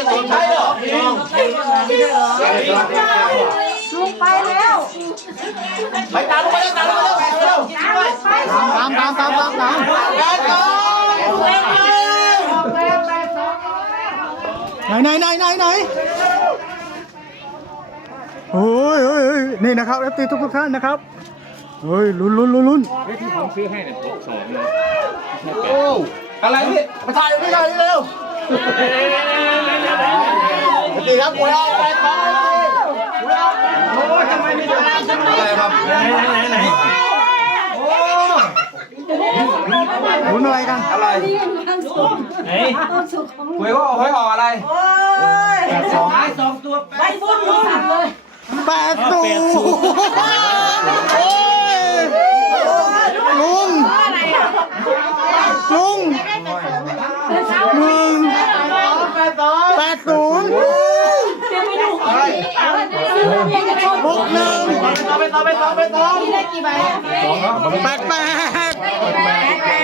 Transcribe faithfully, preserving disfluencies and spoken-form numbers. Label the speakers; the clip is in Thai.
Speaker 1: ใช่เหรอลุงไปแล้วไปตามลงไปแล้วตามลงไปแล้วตามตามตามตามตามไหนไหนไหนไหนไหนโอ้ยโอ้ยนี่นะครับเอฟซีทุกทุกท่านนะครับเฮ้ยลุ้นลุ้นลุ้นลุ้นที่ผมซื้อให้เนี่ยหกสองเลยโอ้อะไรพี่มาถ่ายพี่ถ่ายเร็วดีครับกูเอาไปต่อโอ้ทำไมไม่ได้อะไรครับไหนไหนไหนโอ้ลุ้นอะไรกันอะไรไหนหวยว่าหวยออกอะไรแปดสองสองตัวไปบุญบุญเลยแปดตัวลุงลุงหนึ่งแปดศูนย์หกหนึ่งไปต่อไปต่อไปต่อไปต่อแปดแปด